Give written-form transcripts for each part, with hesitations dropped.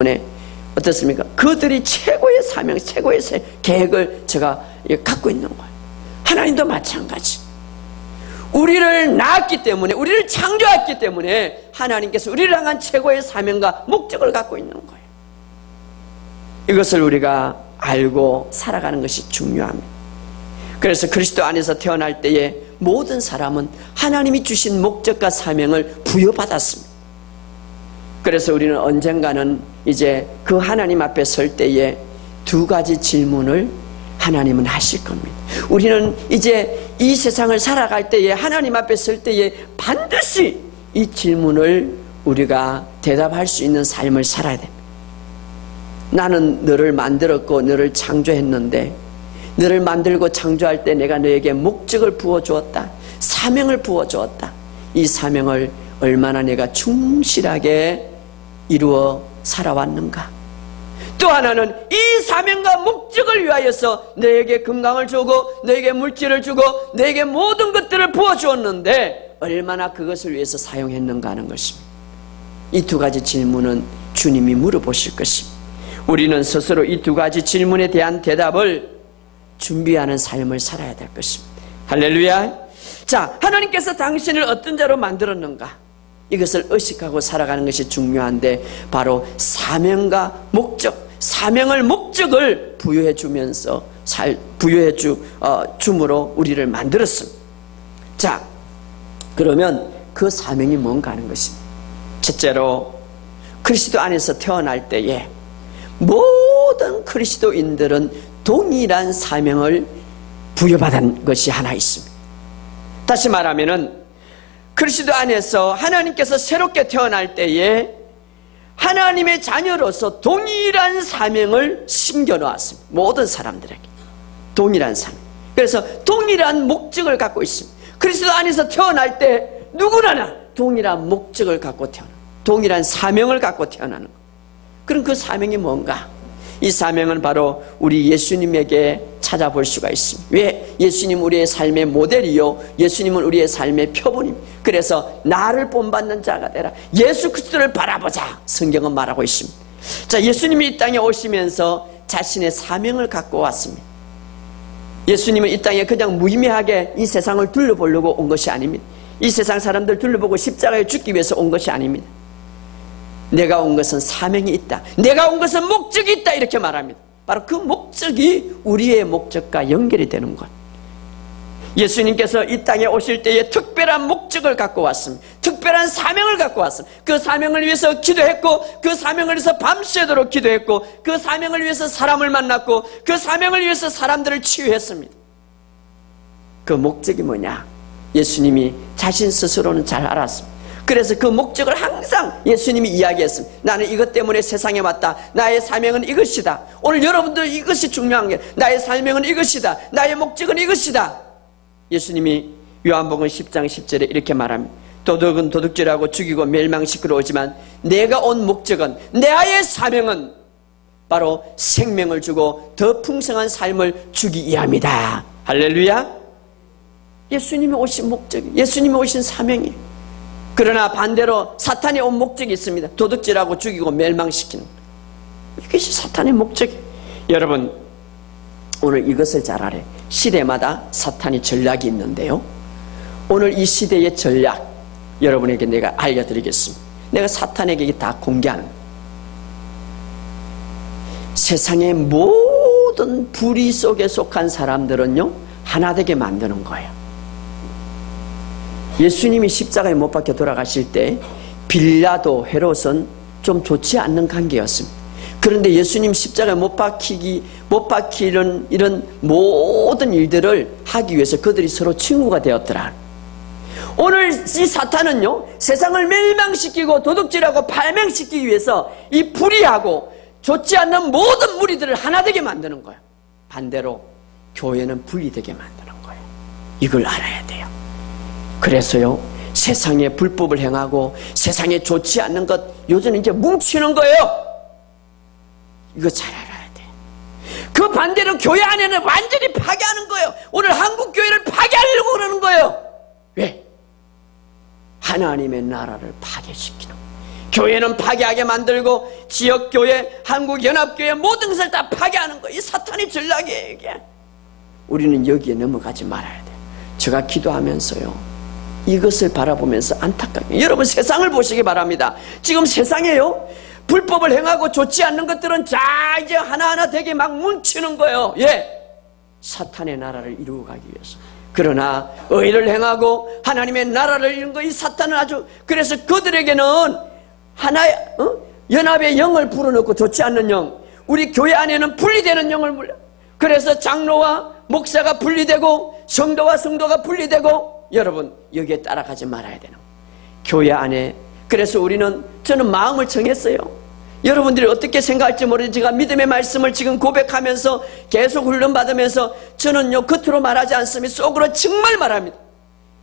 때문에 어떻습니까? 그들이 최고의 사명, 최고의 계획을 제가 갖고 있는 거예요. 하나님도 마찬가지. 우리를 낳았기 때문에, 우리를 창조했기 때문에 하나님께서 우리를 향한 최고의 사명과 목적을 갖고 있는 거예요. 이것을 우리가 알고 살아가는 것이 중요합니다. 그래서 그리스도 안에서 태어날 때에 모든 사람은 하나님이 주신 목적과 사명을 부여받았습니다. 그래서 우리는 언젠가는 이제 그 하나님 앞에 설 때에 두 가지 질문을 하나님은 하실 겁니다. 우리는 이제 이 세상을 살아갈 때에 하나님 앞에 설 때에 반드시 이 질문을 우리가 대답할 수 있는 삶을 살아야 됩니다. 나는 너를 만들었고 너를 창조했는데, 너를 만들고 창조할 때 내가 너에게 목적을 부어주었다, 사명을 부어주었다. 이 사명을 얼마나 내가 충실하게 이루어 살아왔는가. 또 하나는 이 사명과 목적을 위하여서 너에게 건강을 주고 너에게 물질을 주고 너에게 모든 것들을 부어주었는데 얼마나 그것을 위해서 사용했는가 하는 것입니다. 이 두 가지 질문은 주님이 물어보실 것입니다. 우리는 스스로 이 두 가지 질문에 대한 대답을 준비하는 삶을 살아야 될 것입니다. 할렐루야. 자, 하나님께서 당신을 어떤 자로 만들었는가, 이것을 의식하고 살아가는 것이 중요한데, 바로 사명과 목적, 사명을, 목적을 부여해 주면서 부여해 줌으로 우리를 만들었습니다. 자, 그러면 그 사명이 뭔가 하는 것입니다. 첫째로, 그리스도 안에서 태어날 때에 모든 그리스도인들은 동일한 사명을 부여받은 것이 하나 있습니다. 다시 말하면은 그리스도 안에서 하나님께서 새롭게 태어날 때에 하나님의 자녀로서 동일한 사명을 심겨놓았습니다. 모든 사람들에게 동일한 사명. 그래서 동일한 목적을 갖고 있습니다. 그리스도 안에서 태어날 때 누구나 동일한 목적을 갖고 태어나, 동일한 사명을 갖고 태어나는 것. 그럼 그 사명이 뭔가? 이 사명은 바로 우리 예수님에게 찾아볼 수가 있습니다. 왜? 예수님은 우리의 삶의 모델이요, 예수님은 우리의 삶의 표본입니다. 그래서 나를 본받는 자가 되라, 예수 그리스도를 바라보자, 성경은 말하고 있습니다. 자, 예수님이 이 땅에 오시면서 자신의 사명을 갖고 왔습니다. 예수님은 이 땅에 그냥 무의미하게 이 세상을 둘러보려고 온 것이 아닙니다. 이 세상 사람들 둘러보고 십자가에 죽기 위해서 온 것이 아닙니다. 내가 온 것은 사명이 있다, 내가 온 것은 목적이 있다, 이렇게 말합니다. 바로 그 목적이 우리의 목적과 연결이 되는 것. 예수님께서 이 땅에 오실 때에 특별한 목적을 갖고 왔습니다. 특별한 사명을 갖고 왔습니다. 그 사명을 위해서 기도했고, 그 사명을 위해서 밤새도록 기도했고, 그 사명을 위해서 사람을 만났고, 그 사명을 위해서 사람들을 치유했습니다. 그 목적이 뭐냐? 예수님이 자신 스스로는 잘 알았습니다. 그래서 그 목적을 항상 예수님이 이야기했습니다. 나는 이것 때문에 세상에 왔다, 나의 사명은 이것이다. 오늘 여러분들 이것이 중요한 게, 나의 사명은 이것이다, 나의 목적은 이것이다. 예수님이 요한복음 10장 10절에 이렇게 말합니다. 도둑은 도둑질하고 죽이고 멸망시키러 오지만 내가 온 목적은, 나의 사명은 바로 생명을 주고 더 풍성한 삶을 주기 위함이다. 할렐루야. 예수님이 오신 목적이, 예수님이 오신 사명이. 그러나 반대로 사탄이 온 목적이 있습니다. 도둑질하고 죽이고 멸망시키는, 이것이 사탄의 목적이. 여러분, 오늘 이것을 잘 알아요. 시대마다 사탄이 전략이 있는데요, 오늘 이 시대의 전략 여러분에게 내가 알려드리겠습니다. 내가 사탄에게 다 공개하는 거예요. 세상의 모든 불의 속에 속한 사람들은요, 하나 되게 만드는 거예요. 예수님이 십자가에 못 박혀 돌아가실 때 빌라도, 헤롯은 좀 좋지 않는 관계였습니다. 그런데 예수님 십자가에 못 박히는 이런 모든 일들을 하기 위해서 그들이 서로 친구가 되었더라. 오늘 이 사탄은요, 세상을 멸망시키고 도둑질하고 발명시키기 위해서 이 불의하고 좋지 않는 모든 무리들을 하나 되게 만드는 거예요. 반대로 교회는 분리되게 만드는 거예요. 이걸 알아야 돼요. 그래서요, 세상에 불법을 행하고 세상에 좋지 않는 것, 요즘 이제 뭉치는 거예요. 이거 잘 알아야 돼. 그 반대로 교회 안에는 완전히 파괴하는 거예요. 오늘 한국 교회를 파괴하려고 그러는 거예요. 왜? 하나님의 나라를 파괴시키는, 교회는 파괴하게 만들고 지역교회, 한국연합교회 모든 것을 다 파괴하는 거예요. 이 사탄의 전략이에요 이게. 우리는 여기에 넘어가지 말아야 돼요. 제가 기도하면서요 이것을 바라보면서 안타깝게 여러분 세상을 보시기 바랍니다. 지금 세상에요 불법을 행하고 좋지 않는 것들은 자 이제 하나하나 되게 막 뭉치는 거예요. 사탄의 나라를 이루어 가기 위해서. 그러나 의를 행하고 하나님의 나라를 이룬 거 이 사탄은 아주 그래서 그들에게는 하나의 연합의 영을 불어넣고 좋지 않는 영, 우리 교회 안에는 분리되는 영을 물려. 그래서 장로와 목사가 분리되고 성도와 성도가 분리되고 여러분 여기에 따라가지 말아야 되는 교회 안에. 그래서 저는 마음을 정했어요. 여러분들이 어떻게 생각할지 모르지 제가 믿음의 말씀을 지금 고백하면서 계속 훈련받으면서 저는요 겉으로 말하지 않습니다. 속으로 정말 말합니다.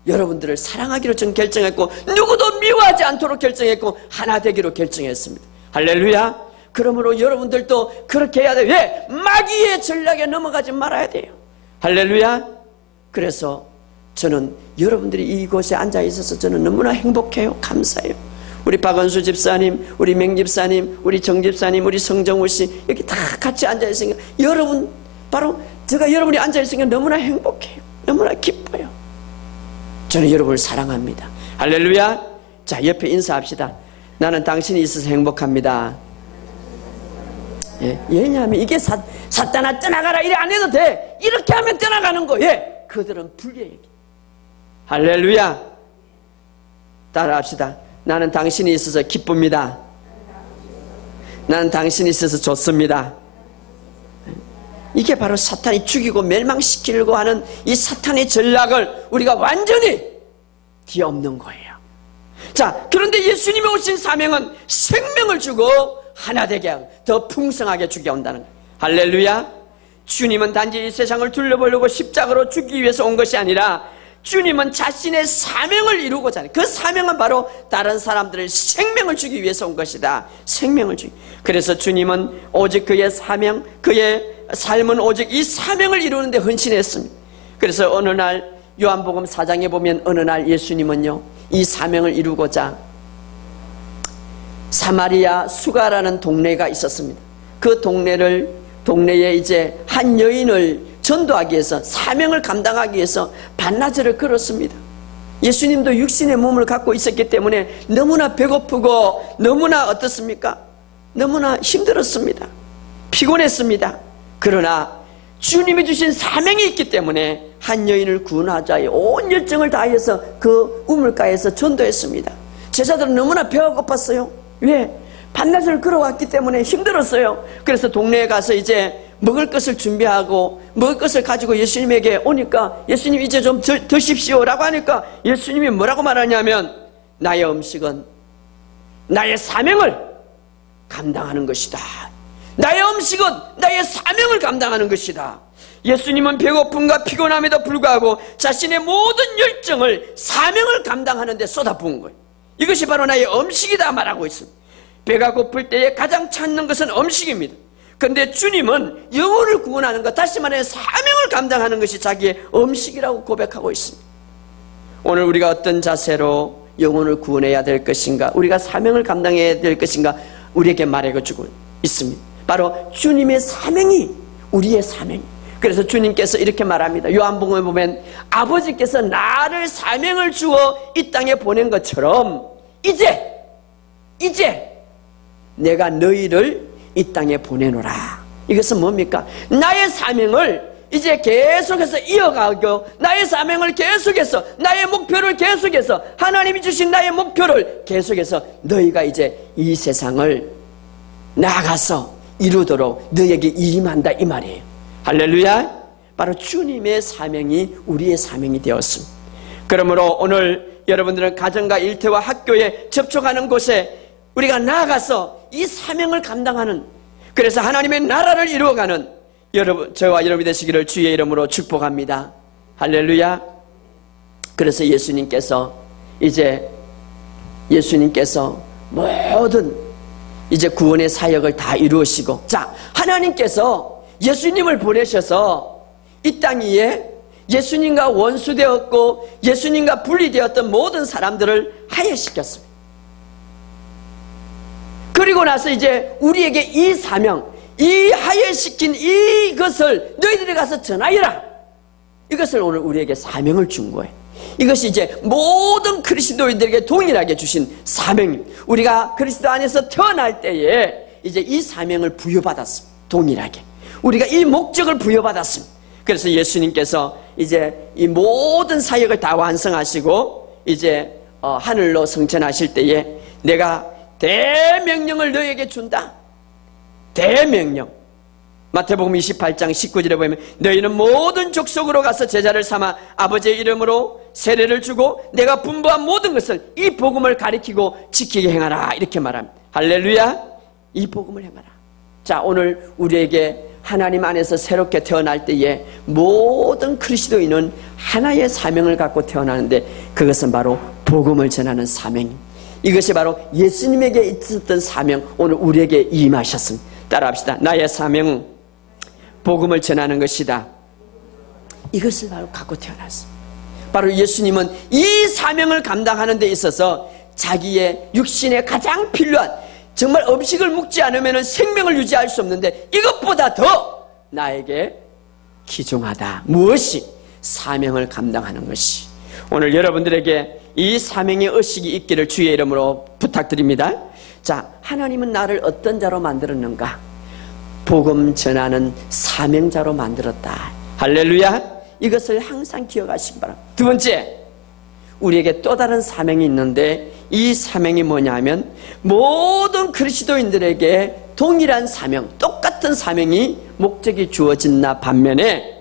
여러분들을 사랑하기로 전 결정했고 누구도 미워하지 않도록 결정했고 하나 되기로 결정했습니다. 할렐루야. 그러므로 여러분들도 그렇게 해야 돼요. 마귀의 전략에 넘어가지 말아야 돼요. 할렐루야. 그래서 저는 여러분들이 이곳에 앉아 있어서 저는 너무나 행복해요. 감사해요. 우리 박원수 집사님, 우리 맹 집사님, 우리 정 집사님, 우리 성정우 씨 여기 다 같이 앉아 있으니까 여러분 바로 제가 여러분이 앉아 있으니까 너무나 행복해요. 너무나 기뻐요. 저는 여러분을 사랑합니다. 할렐루야. 자 옆에 인사합시다. 나는 당신이 있어서 행복합니다. 왜냐하면 이게 사탄아 떠나가라 이래 안 해도 돼. 이렇게 하면 떠나가는 거. 그들은 불리해. 할렐루야. 따라합시다. 나는 당신이 있어서 기쁩니다. 나는 당신이 있어서 좋습니다. 이게 바로 사탄이 죽이고 멸망시키려고 하는 이 사탄의 전략을 우리가 완전히 뒤엎는 거예요. 자, 그런데 예수님이 오신 사명은 생명을 주고 하나 되게 하고 더 풍성하게 주게 온다는 거예요. 할렐루야. 주님은 단지 이 세상을 둘러보려고 십자가로 죽기 위해서 온 것이 아니라 주님은 자신의 사명을 이루고자 하는 그 사명은 바로 다른 사람들의 생명을 주기 위해서 온 것이다. 생명을 주기. 그래서 주님은 오직 그의 사명, 그의 삶은 오직 이 사명을 이루는 데 헌신했습니다. 그래서 어느 날 요한복음 4장에 보면 어느 날 예수님은요 이 사명을 이루고자 사마리아 수가라는 동네가 있었습니다. 그 동네에 이제 한 여인을 전도하기 위해서 사명을 감당하기 위해서 반나절을 걸었습니다. 예수님도 육신의 몸을 갖고 있었기 때문에 너무나 배고프고 너무나 어떻습니까? 너무나 힘들었습니다. 피곤했습니다. 그러나 주님이 주신 사명이 있기 때문에 한 여인을 구원하자에 온 열정을 다해서 그 우물가에서 전도했습니다. 제자들은 너무나 배가 고팠어요. 왜? 반나절을 걸어왔기 때문에 힘들었어요. 그래서 동네에 가서 이제 먹을 것을 준비하고 먹을 것을 가지고 예수님에게 오니까 예수님 이제 좀 드십시오 라고 하니까 예수님이 뭐라고 말하냐면 나의 음식은 나의 사명을 감당하는 것이다. 나의 음식은 나의 사명을 감당하는 것이다. 예수님은 배고픔과 피곤함에도 불구하고 자신의 모든 열정을 사명을 감당하는 데 쏟아부은 거예요. 이것이 바로 나의 음식이다 말하고 있습니다. 배가 고플 때에 가장 찾는 것은 음식입니다. 그런데 주님은 영혼을 구원하는 것, 다시 말해 사명을 감당하는 것이 자기의 음식이라고 고백하고 있습니다. 오늘 우리가 어떤 자세로 영혼을 구원해야 될 것인가, 우리가 사명을 감당해야 될 것인가 우리에게 말해주고 있습니다. 바로 주님의 사명이 우리의 사명. 그래서 주님께서 이렇게 말합니다. 요한복음에 보면 아버지께서 나를 사명을 주어 이 땅에 보낸 것처럼 이제 내가 너희를 이 땅에 보내노라. 이것은 뭡니까? 나의 사명을 이제 계속해서 이어가고 나의 사명을 계속해서 나의 목표를 계속해서 하나님이 주신 나의 목표를 계속해서 너희가 이제 이 세상을 나가서 이루도록 너에게 임한다 이 말이에요. 할렐루야. 바로 주님의 사명이 우리의 사명이 되었습니다. 그러므로 오늘 여러분들은 가정과 일터와 학교에 접촉하는 곳에 우리가 나아가서 이 사명을 감당하는, 그래서 하나님의 나라를 이루어가는 여러분, 저와 여러분이 되시기를 주의 이름으로 축복합니다. 할렐루야. 그래서 예수님께서 모든 이제 구원의 사역을 다 이루시고, 자, 하나님께서 예수님을 보내셔서 이 땅 위에 예수님과 원수되었고 예수님과 분리되었던 모든 사람들을 하야시켰습니다. 그리고 나서 이제 우리에게 이 사명, 이 하야시킨 이것을 너희들이 가서 전하여라. 이것을 오늘 우리에게 사명을 준 거예요. 이것이 이제 모든 그리스도인들에게 동일하게 주신 사명입니다. 우리가 그리스도 안에서 태어날 때에 이제 이 사명을 부여받았습니다. 동일하게 우리가 이 목적을 부여받았습니다. 그래서 예수님께서 이제 이 모든 사역을 다 완성하시고 이제 하늘로 승천하실 때에 내가 대명령을 너에게 준다. 대명령. 마태복음 28장 19절에 보면 너희는 모든 족속으로 가서 제자를 삼아 아버지의 이름으로 세례를 주고 내가 분부한 모든 것을 이 복음을 가리키고 지키게 행하라. 이렇게 말합니다. 할렐루야. 이 복음을 행하라. 자, 오늘 우리에게 하나님 안에서 새롭게 태어날 때에 모든 그리스도인은 하나의 사명을 갖고 태어나는데 그것은 바로 복음을 전하는 사명입니다. 이것이 바로 예수님에게 있었던 사명, 오늘 우리에게 임하셨습니다. 따라합시다. 나의 사명은 복음을 전하는 것이다. 이것을 바로 갖고 태어났습니다. 바로 예수님은 이 사명을 감당하는 데 있어서 자기의 육신에 가장 필요한, 정말 음식을 먹지 않으면 생명을 유지할 수 없는데 이것보다 더 나에게 귀중하다. 무엇이? 사명을 감당하는 것이. 오늘 여러분들에게 이 사명의 의식이 있기를 주의 이름으로 부탁드립니다. 자, 하나님은 나를 어떤 자로 만들었는가? 복음 전하는 사명자로 만들었다. 할렐루야. 이것을 항상 기억하시기 바랍니다. 두 번째, 우리에게 또 다른 사명이 있는데 이 사명이 뭐냐면 모든 그리스도인들에게 동일한 사명, 똑같은 사명이 목적이 주어진나 반면에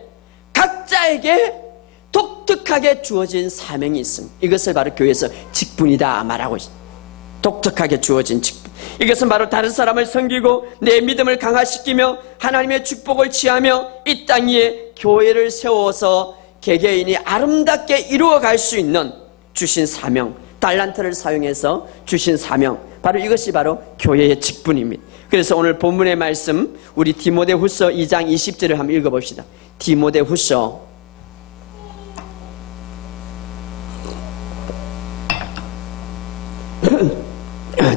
각자에게 독특하게 주어진 사명이 있습니다. 이것을 바로 교회에서 직분이다 말하고 있습니다. 독특하게 주어진 직분. 이것은 바로 다른 사람을 섬기고 내 믿음을 강화시키며 하나님의 축복을 취하며 이 땅 위에 교회를 세워서 개개인이 아름답게 이루어갈 수 있는 주신 사명, 달란트를 사용해서 주신 사명, 바로 이것이 바로 교회의 직분입니다. 그래서 오늘 본문의 말씀 우리 디모데후서 2장 20절을 한번 읽어봅시다. 디모데후서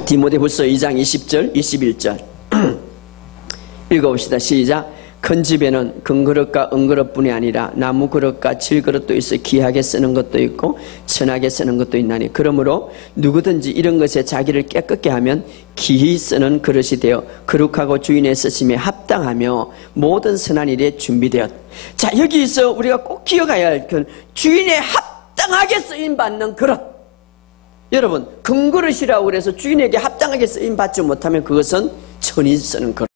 디모데후서 2장 20절 21절 읽어봅시다. 시작. 큰 집에는 금그릇과 은그릇뿐이 아니라 나무 그릇과 질그릇도 있어 귀하게 쓰는 것도 있고 천하게 쓰는 것도 있나니 그러므로 누구든지 이런 것에 자기를 깨끗게 하면 기히 쓰는 그릇이 되어 거룩하고 주인의 쓰심에 합당하며 모든 선한 일에 준비되었다. 자, 여기서 우리가 꼭 기억해야 할 그 주인의 합당하게 쓰임받는 그릇. 여러분, 금그릇이라고 그래서 주인에게 합당하게 쓰임받지 못하면 그것은 천이 쓰는 그릇.